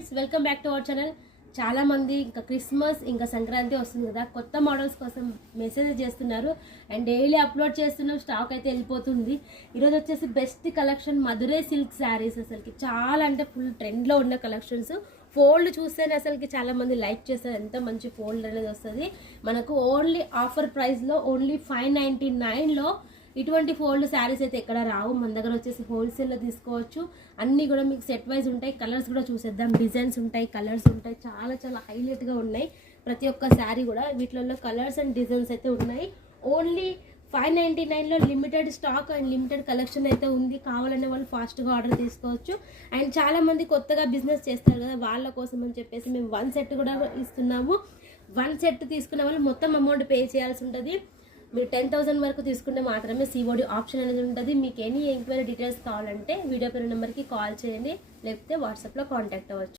Friends, welcome back to our channel. చాలా మంది ఇంకా క్రిస్మస్ ఇంకా సంక్రాంతి వస్తుంది కదా, కొత్త మోడల్స్ కోసం మెసేజ్ చేస్తున్నారు అండ్ డైలీ అప్లోడ్ చేస్తున్నాం. స్టాక్ అయితే వెళ్ళిపోతుంది. ఈరోజు వచ్చేసి best collection Madurai silk saris. అసలుకి చాలా అంటే ఫుల్ ట్రెండ్లో ఉన్న కలెక్షన్స్. ఫోల్డ్ చూస్తేనే అసలుకి చాలా మంది లైక్ చేస్తారు, ఎంత మంచి ఫోల్డ్ అనేది వస్తుంది మనకు. ఓన్లీ ఆఫర్ ప్రైస్లో ఓన్లీ 599లో ఇటువంటి ఫోల్డ్ శారీస్ అయితే ఎక్కడ రావు. మన దగ్గర వచ్చేసి హోల్సేల్లో తీసుకోవచ్చు. అన్నీ కూడా మీకు సెట్ వైజ్ ఉంటాయి. కలర్స్ కూడా చూసేద్దాం. డిజైన్స్ ఉంటాయి, కలర్స్ ఉంటాయి. చాలా చాలా హైలైట్గా ఉన్నాయి ప్రతి ఒక్క శారీ కూడా. వీటిలో కలర్స్ అండ్ డిజైన్స్ అయితే ఉన్నాయి. ఓన్లీ 599లో limited stock and limited collection అయితే ఉంది. కావాలనే వాళ్ళు ఫాస్ట్గా ఆర్డర్ తీసుకోవచ్చు. అండ్ చాలామంది కొత్తగా బిజినెస్ చేస్తారు కదా, వాళ్ళ కోసం అని చెప్పేసి మేము 1 సెట్ కూడా ఇస్తున్నాము. 1 సెట్ తీసుకున్న వాళ్ళు మొత్తం అమౌంట్ పే చేయాల్సి ఉంటుంది. మీరు 10,000 వరకు తీసుకుంటే మాత్రమే సిఓడి ఆప్షన్ అనేది ఉంటుంది. మీకు ఎనీ ఎంక్వైరీ డీటెయిల్స్ కావాలంటే వీడియో పేరు నెంబర్కి కాల్ చేయండి, లేకపోతే వాట్సాప్లో కాంటాక్ట్ అవ్వచ్చు.